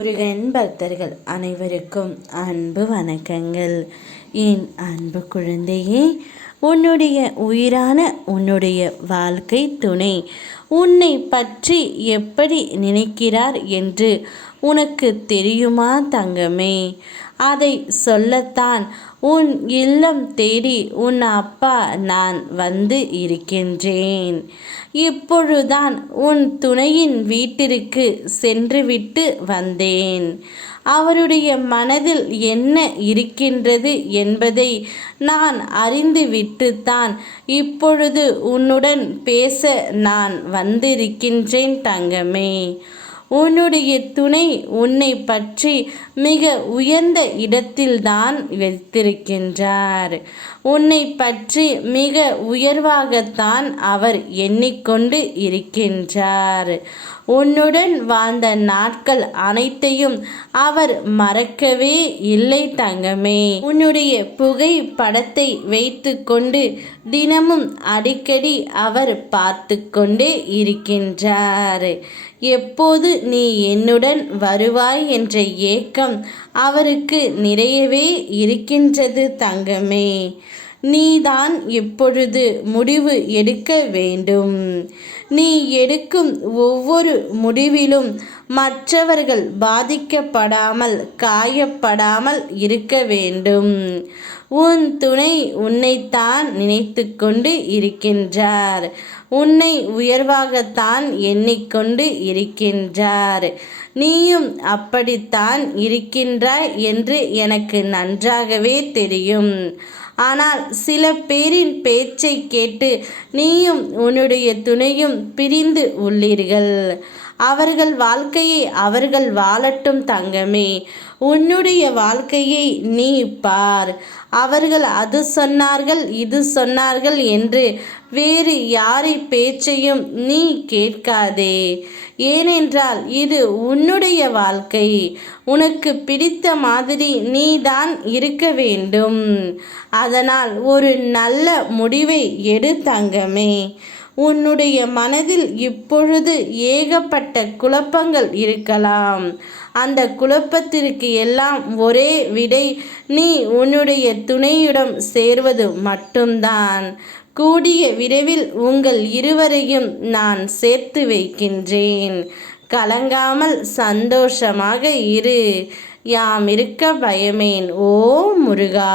முருகன் பக்தர்கள் அனைவருக்கும் அன்பு வணக்கங்கள். என் அன்பு குழந்தையே உன்னுடைய உயிரான உன்னுடைய வாழ்க்கை துணை. உன்னை பற்றி எப்படி நினைக்கிறார் என்று உனக்கு தெரியுமா தங்கமே? அதை சொல்லத்தான் உன் இல்லம் தேடி உன் அப்பா நான் வந்து இருக்கின்றேன். இப்பொழுதான் உன் துணையின் வீட்டிற்கு சென்றுவிட்டு வந்தேன். அவருடைய மனதில் என்ன இருக்கின்றது என்பதை நான் அறிந்துவிட்டுத்தான் இப்பொழுது உன்னுடன் பேச நான் வந்திருக்கின்றேன் தங்கமே. உன்னுடைய துணை உன்னை பற்றி மிக உயர்ந்த இடத்தில்தான் வைத்திருக்கின்றார். உன்னை பற்றி மிக உயர்வாகத்தான் அவர் எண்ணிக்கொண்டு இருக்கின்றார். உன்னுடன் வாழ்ந்த நாட்கள் அனைத்தையும் அவர் மறக்கவே இல்லை தங்கமே. உன்னுடைய புகை படத்தை வைத்து கொண்டு தினமும் அடிக்கடி அவர் பார்த்து கொண்டே இருக்கின்றார். எப்போது நீ என்னுடன் வருவாய் என்ற ஏக்கம் அவருக்கு நிறையவே இருக்கின்றது தங்கமே. நீதான் இப்பொழுது முடிவு எடுக்க வேண்டும். நீ எடுக்கும் ஒவ்வொரு முடிவிலும் மற்றவர்கள் பாதிக்கப்படாமல் காயப்படாமல் இருக்க வேண்டும். உன் துணை உன்னைத்தான் நினைத்து கொண்டு இருக்கின்றார். உன்னை உயர்வாகத்தான் எண்ணிக்கொண்டு இருக்கின்றார். நீயும் அப்படித்தான் இருக்கின்றாய் என்று எனக்கு நன்றாகவே தெரியும். ஆனால் சில பேரின் பேச்சை கேட்டு நீயும் உன்னுடைய துணையும் பிரிந்து உள்ளீர்கள். அவர்கள் வாழ்க்கையை அவர்கள் வாழட்டும் தங்கமே. உன்னுடைய வாழ்க்கையை நீ பார். அவர்கள் அது சொன்னார்கள் இது சொன்னார்கள் என்று வேறு யாரை பேச்சையும் நீ கேட்காதே. ஏனென்றால் இது உன்னுடைய வாழ்க்கை. உனக்கு பிடித்த மாதிரி நீதான் இருக்க வேண்டும். அதனால் ஒரு நல்ல முடிவை எடு தங்கமே. உன்னுடைய மனதில் இப்பொழுது ஏகப்பட்ட குழப்பங்கள் இருக்கலாம். அந்த குழப்பத்திற்கு எல்லாம் ஒரே விடை நீ உன்னுடைய துணையிடம் சேர்வது மட்டும்தான். கூடிய விரைவில் உங்கள் இருவரையும் நான் சேர்த்து வைக்கின்றேன். கலங்காமல் சந்தோஷமாக இரு. யாம் இருக்க பயமேன் ஓ முருகா!